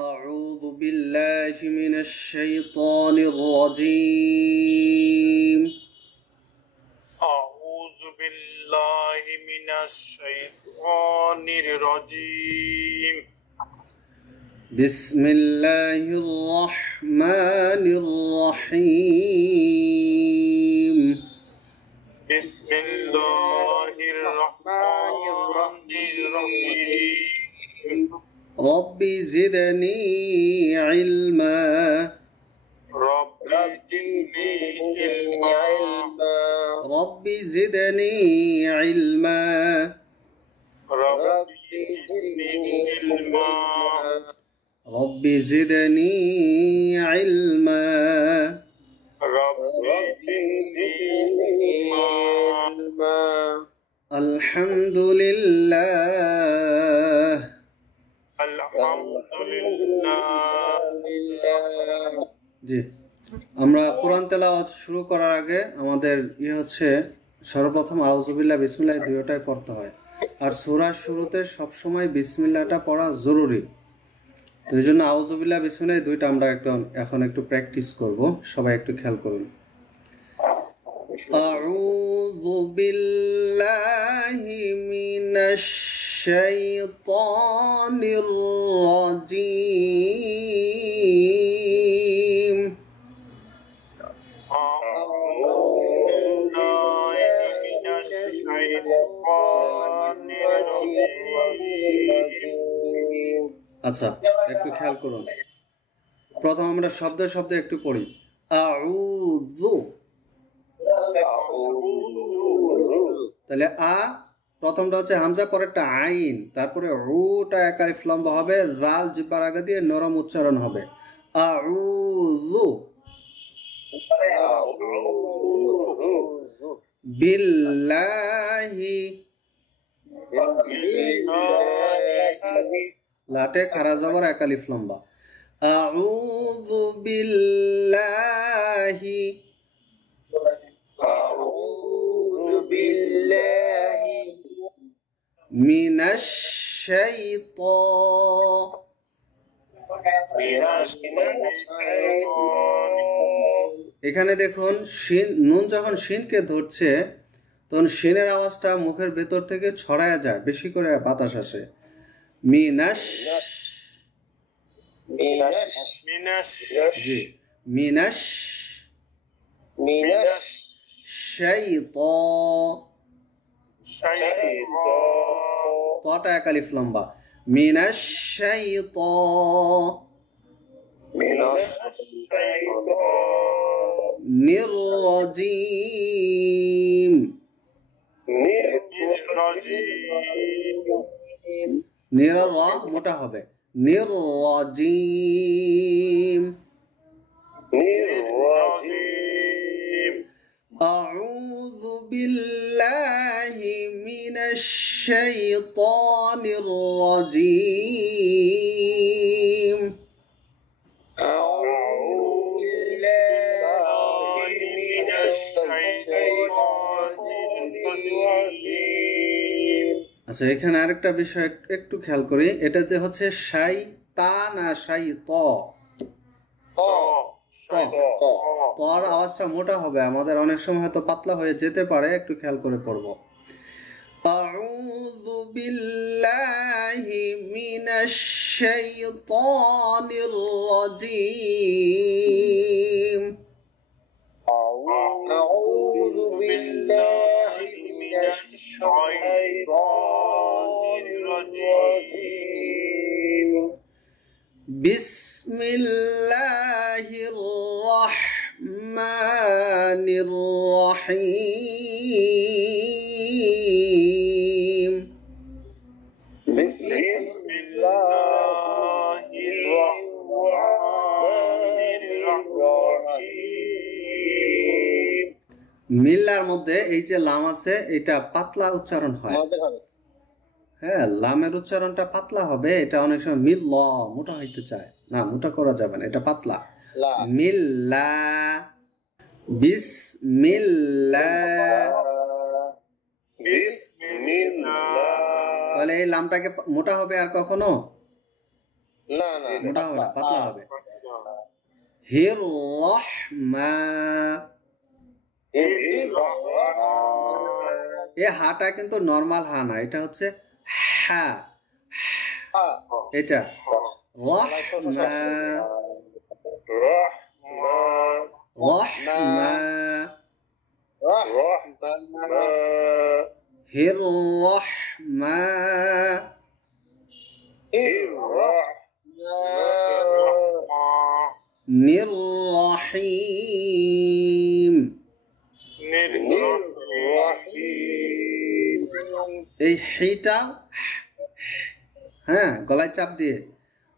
أعوذ بالله من الشيطان الرجيم. أعوذ بالله من الشيطان الرجيم. بسم الله الرحمن الرحيم. بسم الله الرحمن الرحيم. رب زدني علما. رب زدني علما. رب زدني علما. رب زدني علما. رب زدني علما. رب زدني علما. الحمد لله. الحمد لله. জি, আমরা কোরআন তেলাওয়াত শুরু করার আগে আমাদের হচ্ছে সর্বপ্রথম আউযুবিল্লাহ বিসমিল্লাহ দুইটাই পড়তে হয়, আর সূরার শুরুতে সবসময় বিসমিল্লাহটা পড়া জরুরি। তো এই জন্য আউযুবিল্লাহ বিসমিল্লাহ দুইটা আমরা এখন একটু প্র্যাকটিস করব। সবাই একটু খেয়াল করুন। আউযু বিল্লাহি মিনাশ শাইতানির রাজীম। আচ্ছা, একটু খেয়াল করুন। প্রথম আমরা শব্দে শব্দে একটু পড়ি। আউযু, তাহলে আ প্রথমটা হচ্ছে হামজা, পরেরটা আইন, তারপরে রুটা এক আলিফ লম্বা হবে, জাল জিহ্বার আগে দিয়ে নরম উচ্চারণ হবে। আউযু বিল্লাহি, লাটে খারা জবর এক আলিফ লম্বা। আউযু বিল্লাহি, أعوذ بالله মিনাশ শাইতান। من الشيطان. এখানে দেখুন শিন, নুন যখন শিনকে ধরছে তখন শিনের আওয়াজটা মুখের ভেতর থেকে ছড়ায়া যায়, বেশি করে বাতাস আসে। মিনাশ, জি, মিনাশ শাইতান, তটা এক আলিফ লম্বা। মিনাশ শাইতান নির রাজীম। নির রা মোটা হবে, নির রাজীম। أعوذ بالله من الشيطان الرجيم. أعوذ بالله من الشيطان الرجيم. আচ্ছা, এখানে আরেকটা বিষয় একটু খেয়াল করি। এটা যে হচ্ছে শাইতান আর শাইত, তর আওয়াজটা মোটা হবে, আমাদের অনেক সময় হয়তো পাতলা হয়ে যেতে পারে, একটু খেয়াল করে পড়ব। আউযু বিল্লাহি মিনাশ শাইতানির রাজীম। أعوذ بالله من الشيطان الرجيم. বিসমিল্লাহির রহমানির রহিম। بسم الله الرحمن الرحيم. মিল্লার মধ্যে এই যে লাম আছে, এটা পাতলা উচ্চারণ হয়। হ্যাঁ, লামের উচ্চারণটা পাতলা হবে। এটা অনেক সময় মিল ল মোটা হইতে চায় না, মোটা করা যাবে না, এটা পাতলা। মিল্লা, বিসমিল্লাহ। তাহলে এই লামটাকে মোটা হবে আর কখনো না না মোটা হবে না, পাতলা হবে। হির রহমা, এ হাটা কিন্তু নর্মাল হা না, এটা হচ্ছে হা, এটা রহমা রহমা হির রহমা নির রহিম, এই হিটা হ্যাঁ গলায় চাপ দিয়ে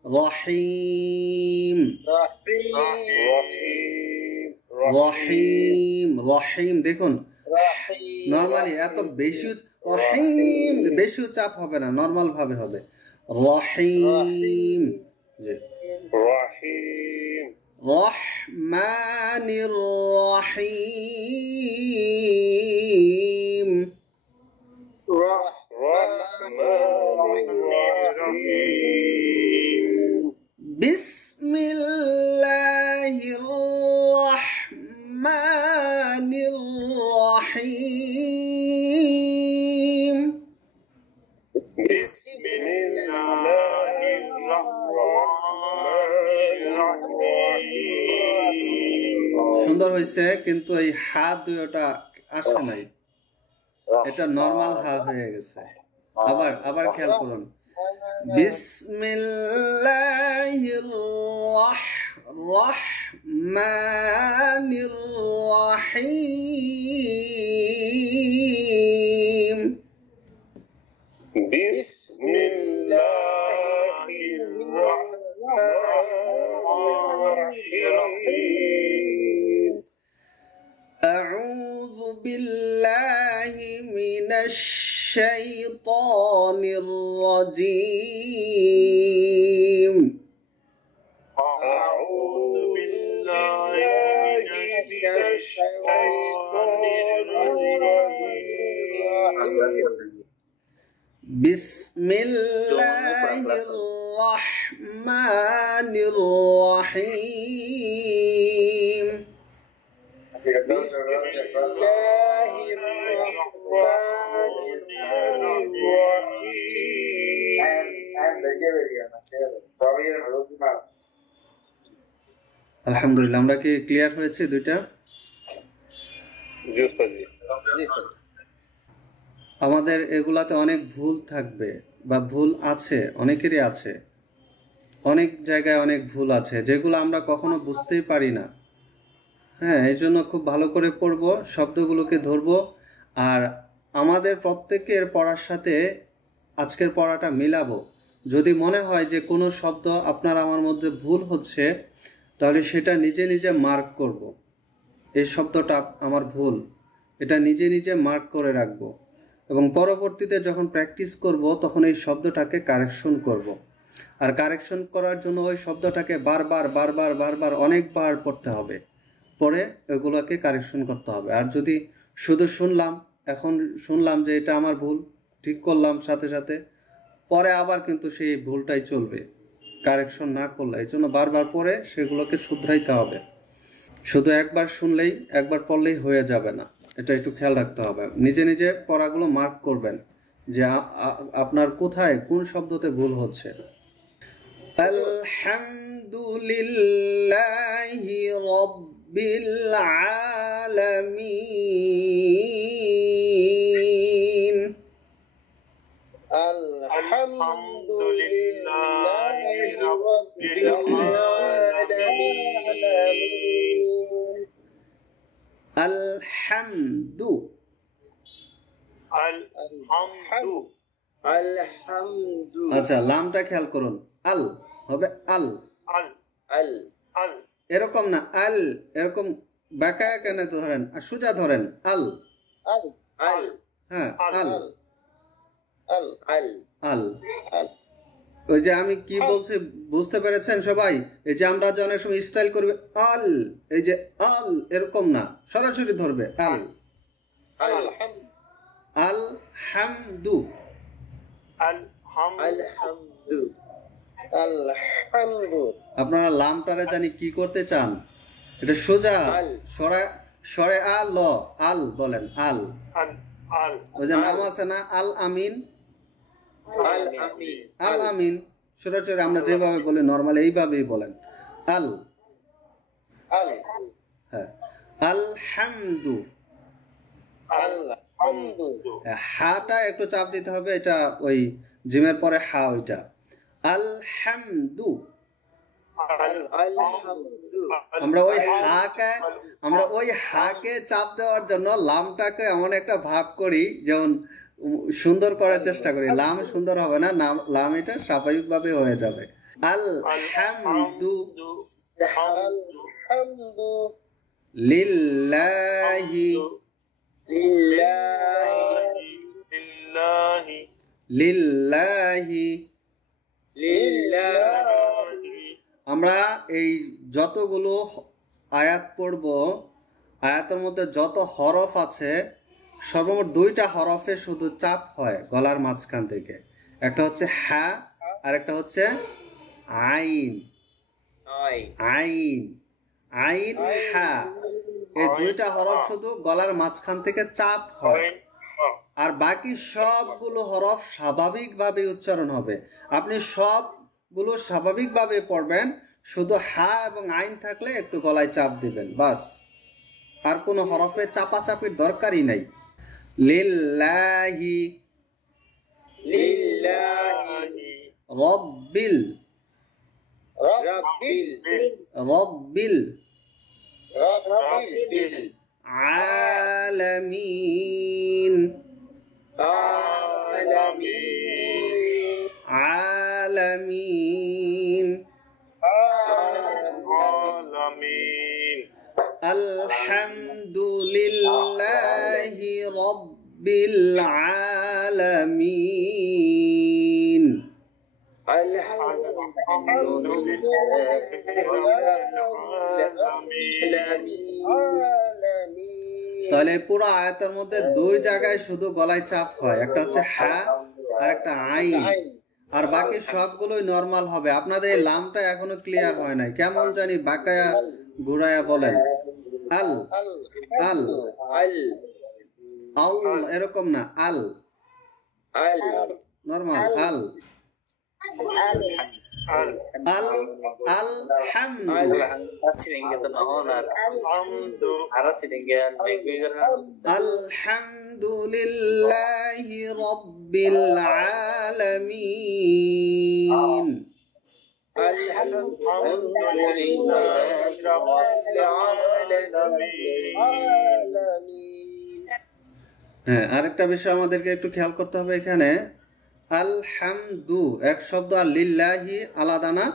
রহিম রহিম রহিম, দেখুন নরমালি এত বেশি রহিম বেশি চাপ হবে না, নরমাল ভাবে হবে রহিম। রহমানির রহিম বিসমিল্লাহির রহমানির রহিম। সুন্দর হয়েছে, কিন্তু এই হা দুইটা আসে নাই, এটা নরমাল হা হয়ে গেছে। আবার খেয়াল করুন, বিসমিল্লাহির রহমানির রহিম। أعوذ بالله من الشيطان الرجيم. أعوذ بالله من الشيطان الرجيم. بسم الله الرحمن الرحيم. بسم الله الرحمن الرحيم. আলহামদুলিল্লাহ, আমরা কি ক্লিয়ার হয়েছে দুইটা? আমাদের এগুলাতে অনেক ভুল থাকবে বা ভুল আছে, অনেকেরই আছে, অনেক জায়গায় অনেক ভুল আছে যেগুলো আমরা কখনো বুঝতেই পারি না। হ্যাঁ, এই জন্য খুব ভালো করে পড়বো, শব্দগুলোকে ধরবো, আর আমাদের প্রত্যেকের পড়ার সাথে আজকের পড়াটা মিলাবো। যদি মনে হয় যে কোনো শব্দ আপনার আমার মধ্যে ভুল হচ্ছে, তাহলে সেটা নিজে নিজে মার্ক করব। এই শব্দটা আমার ভুল, এটা নিজে নিজে মার্ক করে রাখবো, এবং পরবর্তীতে যখন প্র্যাকটিস করব তখন এই শব্দটাকে কারেকশন করব। আর কারেকশন করার জন্য ওই শব্দটাকে বারবার বারবার বারবার অনেকবার পড়তে হবে, পরে এগুলোকে কারেকশন করতে হবে। আর যদি শুধু এখন শুনলাম যে এটা আমার ভুল, ঠিক করলাম সাথে সাথে, পরে আবার কিন্তু সেই ভুলটাই চলবে কারেকশন না করলে। এই জন্য বারবার পরে সেগুলোকে শুধরাইতে হবে। শুধু একবার শুনলেই একবার পড়লেই হয়ে যাবে না, এটা একটু খেয়াল রাখতে হবে। নিজে নিজে পড়াগুলো মার্ক করবেন যে আপনার কোথায় কোন শব্দতে ভুল হচ্ছে। আলহামদুলিল্লাহি রাব্বিল আলামিন। আলহামদুলিল্লাহি রাব্বিল আলামিন। আলহামদু, আলহামদু। আচ্ছা, লামটা খেয়াল করুন, আল হবে আল, এরকম না আল, এরকম বাঁকায় কেন ধরেন, আর সোজা ধরেন আল, হ্যাঁ আল আল। ওই যে আমি কি বলছি বুঝতে পেরেছেন সবাই? এই যে আমরা অনেক সময় স্টাইল করবে আল, এই যে আল এরকম না, সরাসরি ধরবে আল। আলহামদু, আলহামদু আপনারা লামটারে জানি কি করতে চান, এটা সোজা আল সরে আল আল বলেন, আল ওই যে নাম আছে না আল আমিন, আল আমিন আল আমিন সরাসরি আমরা যেভাবে বলি নরমালি এইভাবেই বলেন আল। আল হ্যাঁ, আলহামদু, আলহামদু হাটা একটু চাপ দিতে হবে, এটা ওই জিমের পরে হা, ওইটা আলহামদু। আলহামদু আমরা ওই হাকে চাপ দেওয়ার জন্য লামটাকে এমন একটা ভাব করি যেমন সুন্দর করার চেষ্টা করি, লাম সুন্দর হবে না, লাম এটা স্বাভাবিকভাবে হয়ে যাবে। আলহামদু আলহামদু লিল্লাহি লিল্লাহি লিল্লাহি। লিল্লাহি আমরা এই যতগুলো আয়াত পড়ব, আয়াতের মধ্যে যত হরফ আছে সর্বমোট 2টা হরফে শুধু চাপ হয় গলার মাঝখান থেকে, একটা হচ্ছে হা আর একটা হচ্ছে আইন। আইন আইন হা, এই 2টা হরফ শুধু গলার মাঝখান থেকে চাপ হয়, আর বাকি সবগুলো হরফ স্বাভাবিকভাবে উচ্চারণ হবে। আপনি সবগুলো স্বাভাবিকভাবে পড়বেন, শুধু হা এবং আইন থাকলে একটু গলায় চাপ দিবেন, বাস। আর কোনো হরফে চাপাচাপির দরকারই নাই। লিল্লাহি লিল্লাহি রব্বিল রাব্বিল রব্বিল রাব্বিল আলামিন আলামিন আলামিন আলামিন আলহামদুলিল্লাহি রাব্বিল আলামিন। তাহলে পুরো আয়াতের মধ্যে 2 জায়গায় শুধু গলায় চাপ হয়, একটা হচ্ছে হা আর একটা আইন, আর বাকি সবগুলোই নরমাল হবে। আপনাদের এই লামটা এখনো ক্লিয়ার হয় নাই, কেমন জানি বাঁকায়া ঘুরায়া বলেন আল আল আল, এরকম না, আল নরমাল আল আল আলহামদুলিল্লাহি রাব্বিল আলামিন। হ্যাঁ, আরেকটা বিষয় আমাদেরকে একটু খেয়াল করতে হবে এখানে, আলহামদু এক শব্দ আর লিল্লাহি আলাদা না।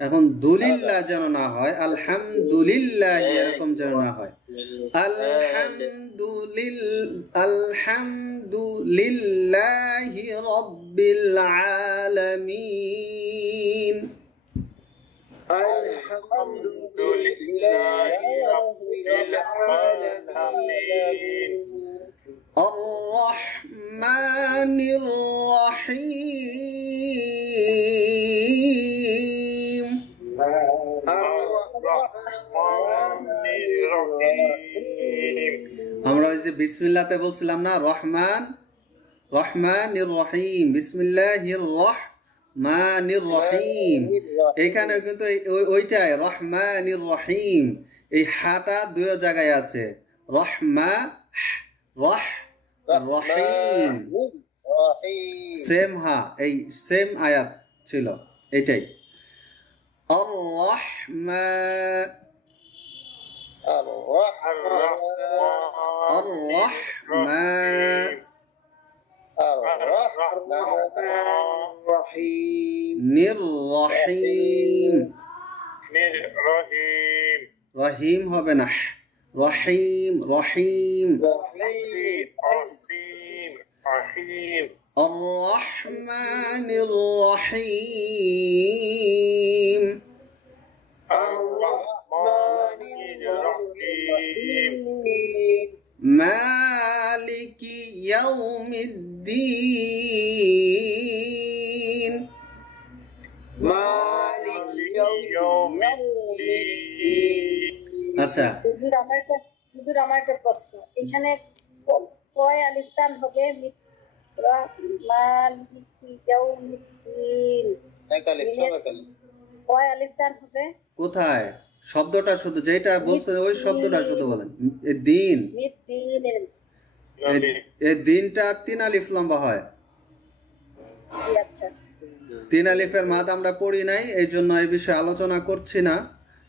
এখন দুলিল্লাহ যেন না হয়, আলহামদুলিল্লাহ এরকম যেন না হয়। আলহামদুলিল্লাহি রাব্বিল আলামিন। আলহামদুলিল্লাহি রাব্বিল আলামিন আর-রাহমানির রাহিম। আমরা ওই যে বিসমিল্লাহতে বলছিলাম না, রহমান রহমানির রহিম, বিসমিল্লাহির রহমানির রহিম। এখানে কিন্তু ওইটাই রহমানির রহিম, এই হাটা 2 জায়গায় আছে, রহমা রহ রহিম সেম হা, এই সেম আয়াত ছিল এটাই। আর-রাহমান আর-রাহমান নির-রহিম, রহিম হবে না, রহিম রহিম। আর-রাহমানির রহিম মালিকি ইয়াউমিদ্দিন ইয়াউমিদ্দিন। আচ্ছা, হুজুর আমার একটা প্রশ্ন, এখানে কয় আলিফ টান হবে? মিত্রা মালিকি ইয়াউমিদ্দিন, কয় আলিফ টান হবে? কোথায়? শব্দটা শুধু যেটা বলছে ওই শব্দটা শুধু বলেন। এই দিন, মিদ্দিনের। এই দিনটা 3 আলিফ লম্বা হয়। জি আচ্ছা। 3 আলিফের মাদ আমরা পড়ি নাই, এই জন্য এই বিষয়ে আলোচনা করছি না।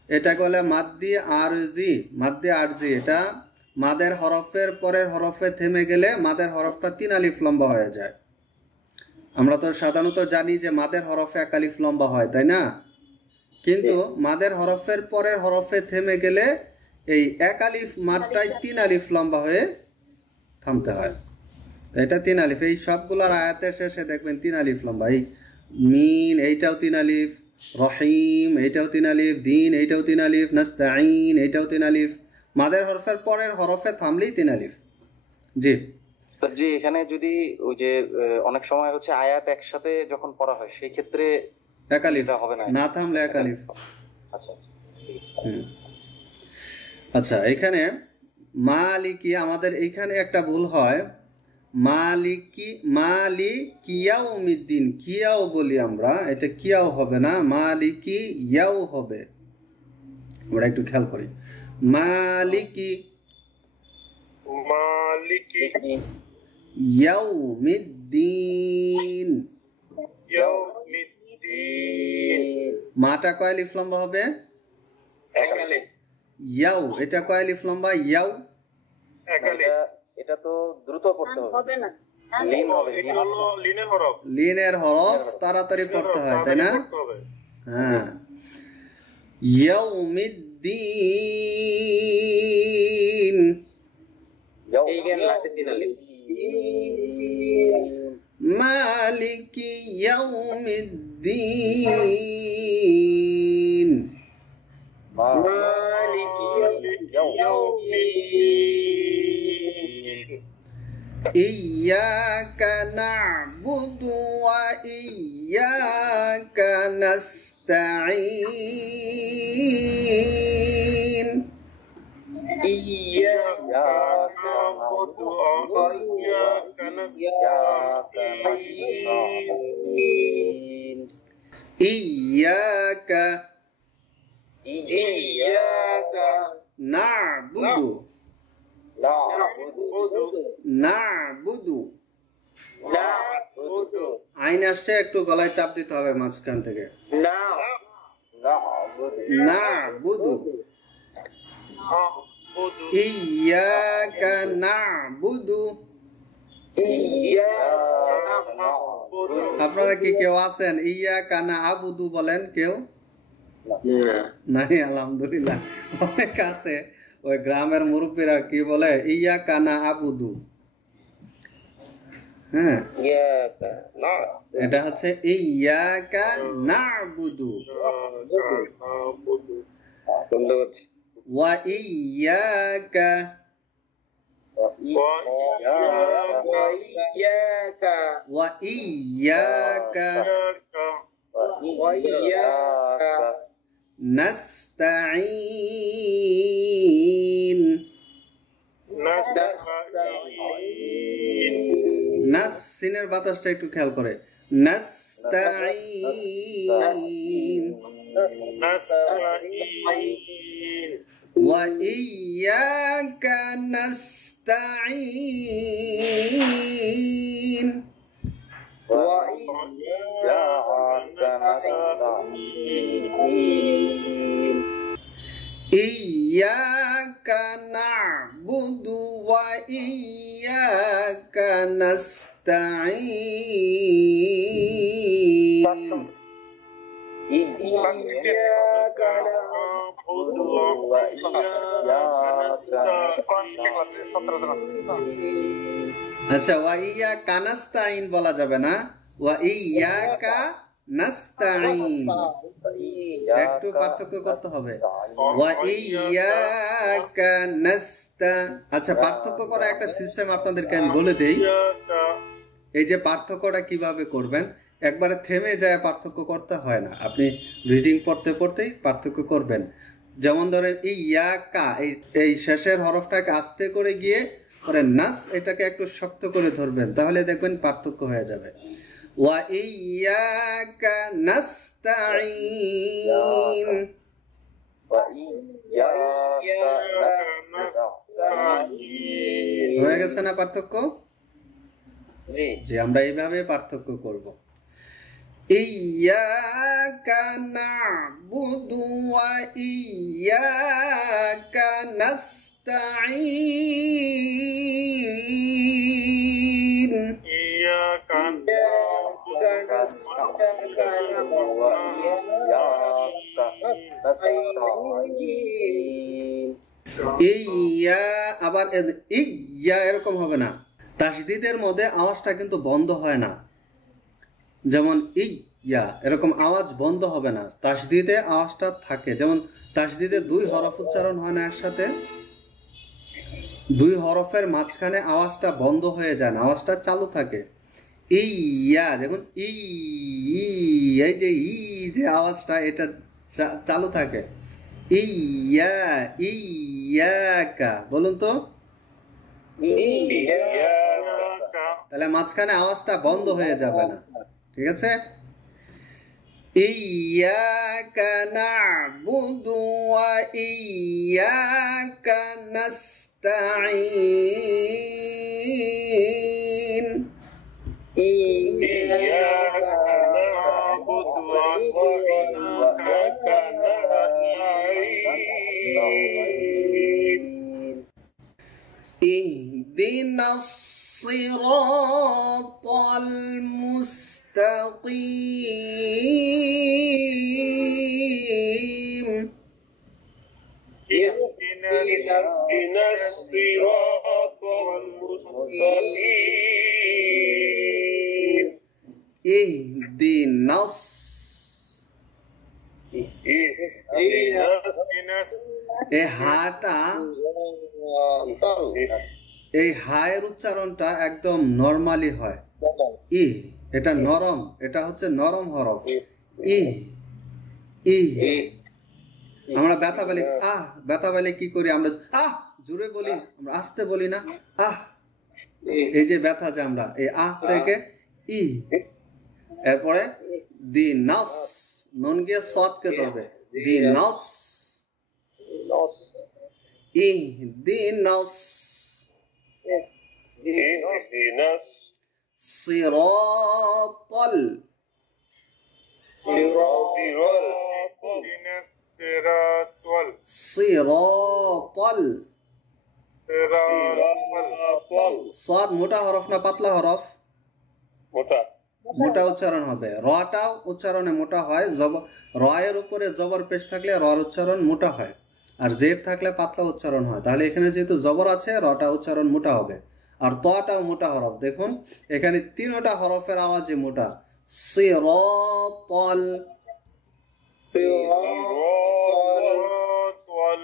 এটা বলে মাদ্দি আরজি, মাদ্দি আরজি। এটা মাদের হরফের পরের হরফে থেমে গেলে মাদের হরফটা 3 আলিফ লম্বা হয়ে যায়। আমরা তো সাধারণত জানি যে মাদের হরফে 1 আলিফ লম্বা হয়, তাই না? কিন্তু মাদের হরফের পরের হরফে থেমে গেলে এই 1 আলিফ মাদটাই 3 আলিফ লম্বা হয়ে থামতে হয়। এটা 3 আলিফ। এই সবগুলোর আয়াতের শেষে দেখবেন 3 আলিফ লম্বা। এই মিন এইটাও 3 আলিফ, রহিম এইটাও 3 আলিফ, দিন এইটাও 3 আলিফ, নাস্তাইন এইটাও 3 আলিফ। মাদের হরফের পরের হরফে থামলেই 3 আলিফ। জি জি, এখানে যদি ওই যে অনেক সময় হচ্ছে আয়াত একসাথে যখন পড়া হয় সেই ক্ষেত্রে 1 আলিফ এটা হবে না। না থামলে 1 আলিফ। আচ্ছা আচ্ছা, ঠিক আছে। আচ্ছা, এখানে মালিকি, আমাদের এইখানে একটা ভুল হয়। মালিকিয়াউমিদ্দিন, কিয়াও বলি আমরা, এটা কিয়াও হবে না, মালিকি ইয়াও হবে। আমরা একটু খেয়াল করি। মালিকি ইয়াউমিদ্দিন, মাটা কয় আলিফ লম্বা হবে? ইয়াও, এটা কয় আলিফ লম্বা? ইয়াও। এটা তো দ্রুত পড়তে হবে, হবে না, লিন হবে, এটা হলো লিনের হরফ। লিনের হরফ তাড়াতাড়ি পড়তে হয়, তাই না? হ্যাঁ, ইয়াউমিদ্দিন, মালিকি ইয়াউমিদ্দিন, ইয়্যাকা না'বুদু ওয়া ইয়্যাকা নাস্তাঈন, ইয়্যাকা না'বুদু, না'বুদু, আইন আসছে, একটু গলায় চাপ দিতে হবে মাঝখান থেকে। না'বুদু, ইয়্যাকা না'বুদু। আপনারা কি কেউ আছেন ইয়্যাকা না'বুদু বলেন? কেউ নাই? আলহামদুলিল্লাহ, অনেক আছে। ওই গ্রামের মুরব্বীরা কি বলে? ইয়্যাকা না'বুদু। হ্যাঁ, এটা হচ্ছে ইয়্যাকা না'বুদু ওয়া ইয়্যাকা, ওয়া ইয়্যাকা নাস্তাঈন। নাস, সিনের বাতাসটা একটু খেয়াল করে। নাস্তাঈন ওয়া ইয়্যাকা নাস্তাঈন, ইয়্যাকা না'বুদু ওয়া ইয়্যাকা নাস্তাঈন। আচ্ছা, ওয়া ইয়্যাকা নাস্তাঈন বলা যাবে না, ওয়া ইয়্যাকা নাস্তাঈন, একটু পার্থক্য করতে হবে। ওয়া ইয়্যাকা নাস্তা, আচ্ছা, পার্থক্য করা একটা সিস্টেম আপনাদেরকে আমি বলে দেই। এই যে পার্থক্যটা কিভাবে করবেন, একবারে থেমে যায় পার্থক্য করতে হয় না, আপনি রিডিং পড়তে পড়তেই পার্থক্য করবেন। যেমন ধরেন এই ইয়াকা, এই শেষের হরফটাকে আস্তে করে গিয়ে পরে নাস এটাকে একটু শক্ত করে ধরবেন, তাহলে দেখবেন পার্থক্য হয়ে যাবে। ওয়া ইয়াকা নাস্তাঈন, হয়ে গেছে না পার্থক্য? জি, আমরা এইভাবে পার্থক্য করব। ইয়্যাকা না'বুদু ওয়া ইয়্যাকা নাস্তাঈন। ইয়্যাকা না'বুদু ওয়া ইয়্যাকা নাস্তাঈন। ইয়া, আবার ইয়া এরকম হবে না, তাসদিদের মধ্যে আওয়াজটা কিন্তু বন্ধ হয় না। যেমন ইয়া এরকম আওয়াজ বন্ধ হবে না, তাসদিদে আওয়াজটা থাকে। যেমন তাসদিদে 2 হরফ উচ্চারণ হয় না এর সাথে, 2 হরফের মাঝখানে আওয়াজটা বন্ধ হয়ে যায় না, আওয়াজটা চালু থাকে। ইয়া, দেখুন এই যে আওয়াজটা এটা চালু থাকে। ইয়া ইয়াকা, বলুন তো। তাহলে মাঝখানে আওয়াজটা বন্ধ হয়ে যাবে না, ঠিক আছে? ইয়্যাকা না'বুদু ওয়া ইয়্যাকা নাস্তাঈন। ইয়্যাকা না'বুদু ওয়া ইয়্যাকা নাস্তাঈন। ইহদিনাস সিরাতাল মুস্তাকিম। ইহদিনাস সিরাতাল মুস্তাকিম। ইহদিনাস, এই হাটা, এই হায়ের উচ্চারণটা একদম নরমালি হয়। ই, এটা নরম, এটা হচ্ছে নরম হরফ। ই ই, আমরা ব্যথা পেলে ব্যথা পেলে কি করি আমরা? জোরে বলি, আমরা আস্তে বলি না। এই যে ব্যথা, যে আমরা এই থেকে ই, এরপরে দি নাস, নুন গিয়ে সদকে ধরবে, দি নাস, ইহদিনাস সিরাতাল, সিরাতাল। সদ মোটা হরফ না পাতলা হরফ? মোটা উচ্চারণ হবে। রটাও উচ্চারণে মোটা হয়, র এর উপরে জবর পেশ থাকলে রর উচ্চারণ মোটা হয়, আর জের থাকলে পাতলা উচ্চারণ হয়। তাহলে এখানে যেহেতু জবর আছে, রটা উচ্চারণ মোটা হবে। আর তটাও মোটা হরফ, দেখুন এখানে 3টা হরফের আওয়াজে মোটা। সিরাতাল,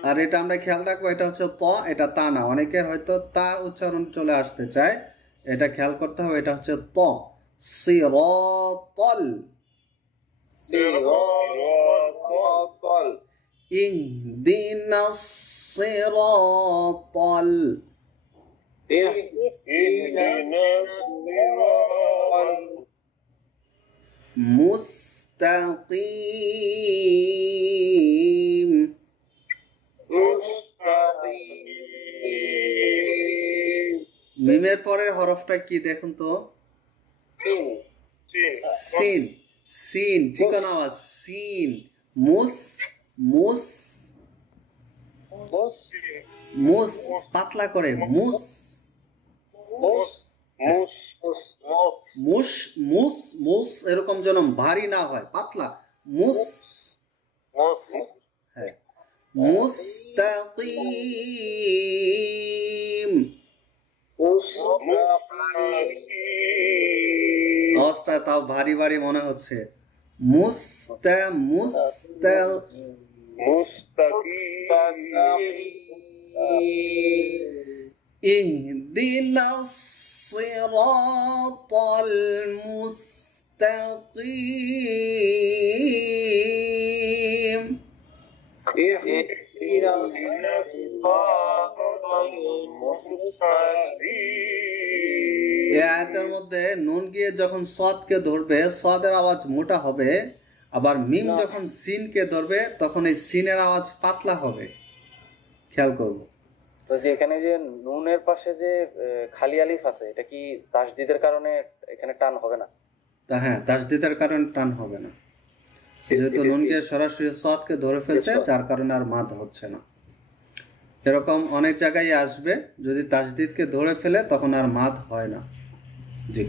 আর এটা আমরা খেয়াল রাখবো, এটা হচ্ছে ত, এটা তা না। অনেকের হয়তো তা উচ্চারণ চলে আসতে চায়, এটা খেয়াল করতে হবে, এটা হচ্ছে ত। সিরাতাল, ইহদিনাস সিরাতাল মুস্তাকিম। মিমের পরের হরফটা কি দেখুন তো? সিন, সিন, ঠিকানা আওয়াজ, সিন। মুস, মুস, মুস, পাতলা করে মুস, মুস, মুস, মুস, এরকম যেন ভারী না হয়, পাতলা মুস। হ্যাঁ, মুস্তাকিম। আওয়াজটা তাও ভারী ভারী মনে হচ্ছে। ইহদিনাস সিরাতাল মুস্তাকিম। المستقيم اهدنا الصراط المستقيم এই আয়াতের মধ্যে নুন গিয়ে যখন সদকে ধরবে সদের আওয়াজ মোটা হবে, আবার মিম যখন সিনকে ধরবে তখন এই সিনের আওয়াজ পাতলা হবে। খেয়াল করব। তো যে এখানে যে নুনের পাশে যে খালি আলিফ আছে, এটা কি তাসদিদের কারণে এখানে টান হবে না? তা হ্যাঁ, তাসদিদের কারণে টান হবে না, যেহেতু নুন গিয়ে সরাসরি সদকে ধরে ফেলছে, যার কারণে আর মাদ হচ্ছে না। এরকম অনেক জায়গায় আসবে, যদি তাসদিদকে ধরে ফেলে তখন আর মাদ হয় না। জি।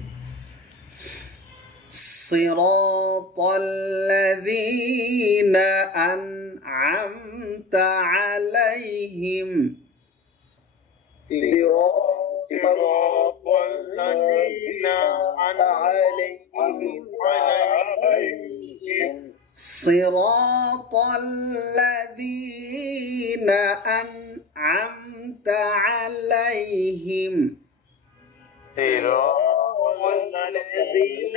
সিরাতাল্লাযীনা আন'আমতা আলাইহিম صراط الذين أنعمت عليهم صراط الذين أنعمت عليهم صراط الذين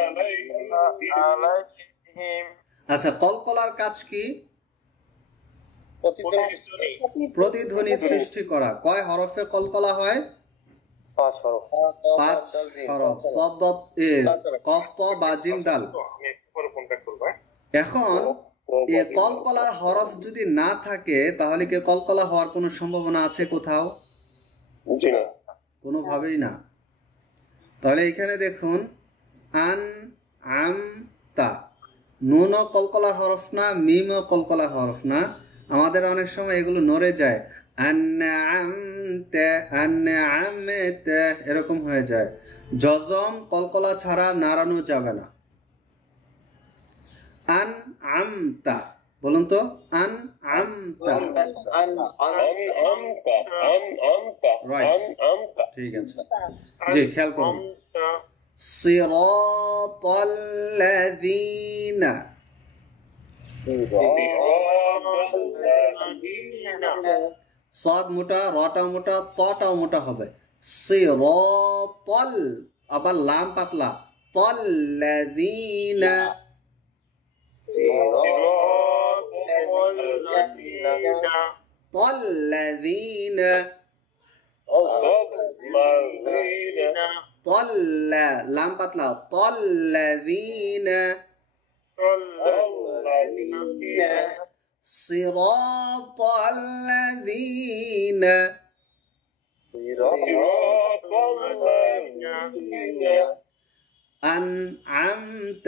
أنعمت عليهم আচ্ছা, কলকলার কাজ কি? প্রতিধ্বনি সৃষ্টি করা। কয় হরফে কলকলা হয়? 5 হরফ। 5 হরফ। সদ, দত, কফ, ত বা জিম, দাল। এখন এই কলকলার হরফ যদি না থাকে তাহলে কি কলকলা হওয়ার কোনো সম্ভাবনা আছে কোথাও? কোনোভাবেই না। তাহলে এখানে দেখুন, আন, আম, তা। নুনও কলকলার হরফ না, মিমও কলকলার হরফ না। আমাদের অনেক সময় এগুলো নড়ে যায়, আন'আমতা, আন'আমতা এরকম হয়ে যায়। জজম কলকলা ছাড়া নাড়ানো যাবে না। আন'আমতা বলুন তো, আন'আমতা। রাইট, ঠিক আছে। জি, খেয়াল করুন। সিরাতাল্লাযীনা, সদ মোটা, রটা মোটা, তটাও মোটা হবে। সিরাতাল, আবার লাম পাতলা, তাল্লাযীনা, তাল্লাযীনা, তাল্লা, লাম পাতলা, তাল্লাযীনা, صراط الذين أنعمت।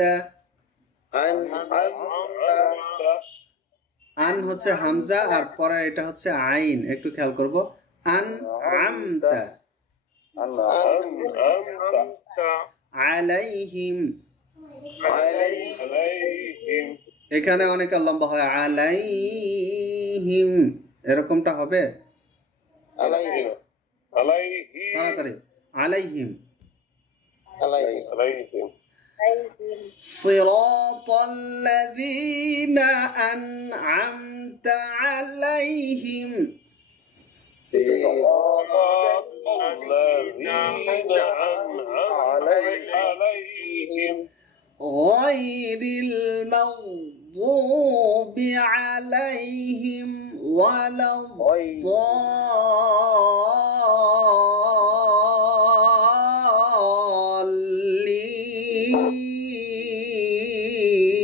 আন হচ্ছে হামজা আর পরে এটা হচ্ছে আইন, একটু খেয়াল করব। আন'আমতা আলাইহিম, এখানে অনেক লম্বা হয়, আলাইহিম এরকমটা হবে তাড়াতাড়ি। আলাইহিম, সিরাতাল্লাযীনা আন'আমতা আলাইহিম غير المغضوب عليهم ولا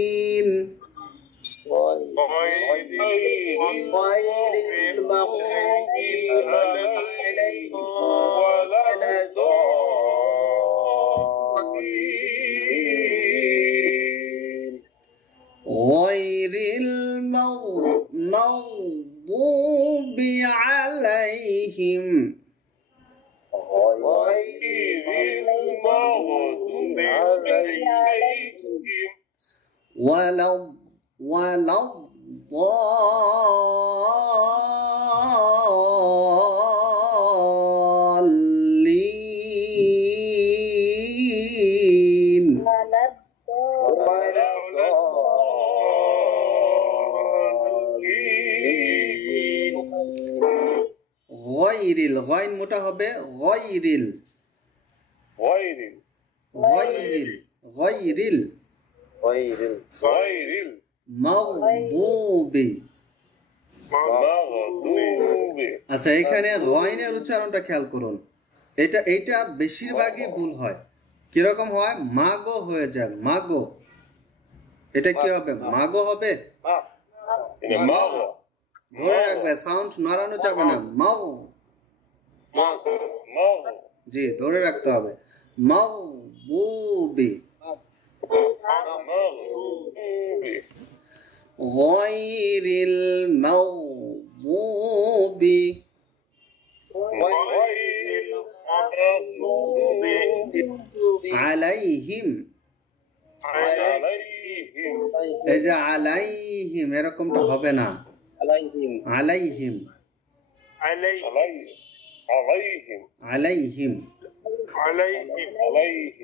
الضالين غير المغضوب عليهم ولا الضالين গয়রিল, গয়ন মোটা হবে, গয়রিল غير غير غير غير غير المغضوب المغضوب আচ্ছা এখানে গয়নের উচ্চারণটা খেয়াল করুন এটা বেশিরভাগই ভুল হয় কিরকম হয় মাগো হয়ে যায় মাগো এটা কি হবে মাগো হবে مغ ধরে রাখবে সাউন্ড নাড়ানো যাবে না মাও مغ জি ধরে রাখতে হবে মাগদুবি مغضوب গয়রিল মাগদুবি غير المغضوب আলাইহিম عليهم এই যে আলাইহিম এরকমটা হবে না আলাইহিম عليهم عليهم আলাইহিম عليهم عليهم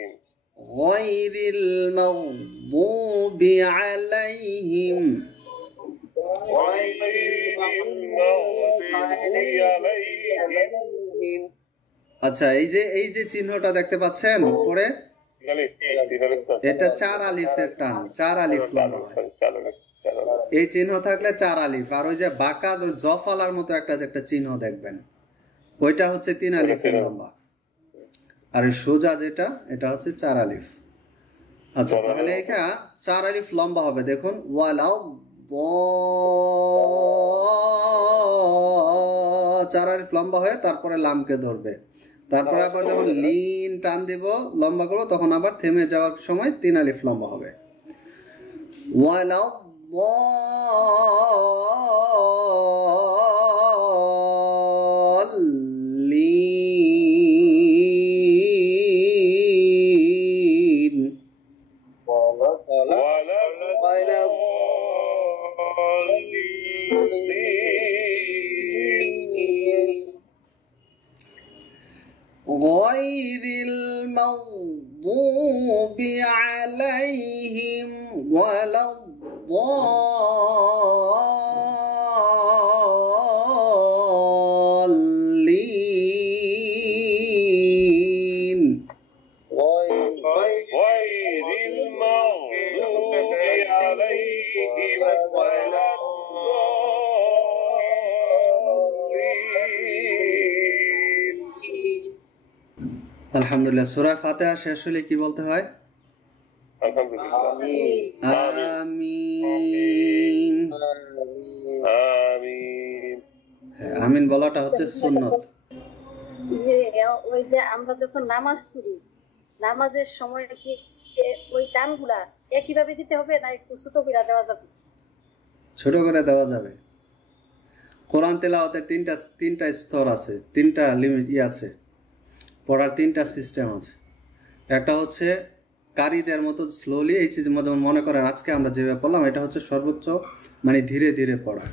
গয়রিল মাগদুব আলাইহিম غير المغضوب عليهم আচ্ছা এই যে চিহ্নটা দেখতে পাচ্ছেন উপরে এটা চার আলিফের টান চার আলিফ লম্বা হয়। এই চিহ্ন থাকলে চার আলিফ আর ওই যে বাঁকা জফালার মতো একটা চিহ্ন দেখবেন ওইটা হচ্ছে তিন আলিফের লম্বা আর এই সোজা যেটা এটা হচ্ছে চার আলিফ আচ্ছা তাহলে এটা চার আলিফ লম্বা হবে দেখুন ওয়ালাউ চার আলিফ লম্বা হয়ে তারপরে লামকে ধরবে তারপরে আবার যখন লিন টান দিব লম্বা করবো তখন আবার থেমে যাওয়ার সময় তিন আলিফ লম্বা হবে ওয়ালাউ غير المغضوب عليهم ولا الضالين غير المغضوب عليهم ولا الضالين আলহামদুলিল্লাহ সূরা ফাতিহা শেষ হলে কি বলতে হয় الحمد لله আমিন آمين হ্যাঁ, আমিন বলাটা হচ্ছে সুন্নত যে ওই যে আমরা যখন নামাজ পড়ি নামাজের সময় কি ওই টানগুলা একইভাবে দিতে হবে না একটু ছোট করে দেওয়া যাবে ছোট করে দেওয়া যাবে কোরআন তেলাওয়াতের তিনটা স্তর আছে তিনটা লিমিট আছে পড়ার তিনটা সিস্টেম আছে একটা হচ্ছে কারীদের মতো স্লোলি এই চিজ মনে করেন আজকে আমরা যেভাবে পড়লাম এটা হচ্ছে সর্বোচ্চ মানে ধীরে ধীরে পড়া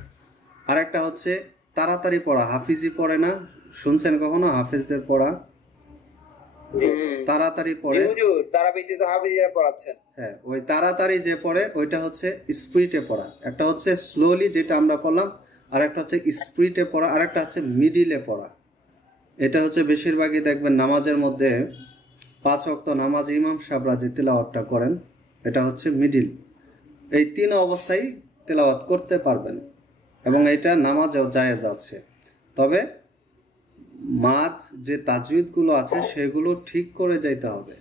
আর একটা হচ্ছে তাড়াতাড়ি পড়া হাফিজি পড়ে না শুনছেন কখনো হাফিজদের পড়া তাড়াতাড়ি পড়ে তারাবিতে তো হাফিজরা পড়াচ্ছেন হ্যাঁ ওই তাড়াতাড়ি যে পড়ে ওইটা হচ্ছে স্পিডে পড়া একটা হচ্ছে স্লোলি যেটা আমরা পড়লাম আর একটা হচ্ছে স্পিডে পড়া আর একটা হচ্ছে মিডিলে পড়া এটা হচ্ছে বেশিরভাগই দেখবেন নামাজের মধ্যে 5 ওয়াক্ত নামাজ ইমাম সাহেবরা যে তেলাওয়াতটা করেন এটা হচ্ছে মিডিল এই তিন অবস্থায় তেলাওয়াত করতে পারবেন এবং এটা নামাজেও জায়েজ আছে তবে মাদ যে তাজউইদগুলো আছে সেগুলো ঠিক করে যাইতে হবে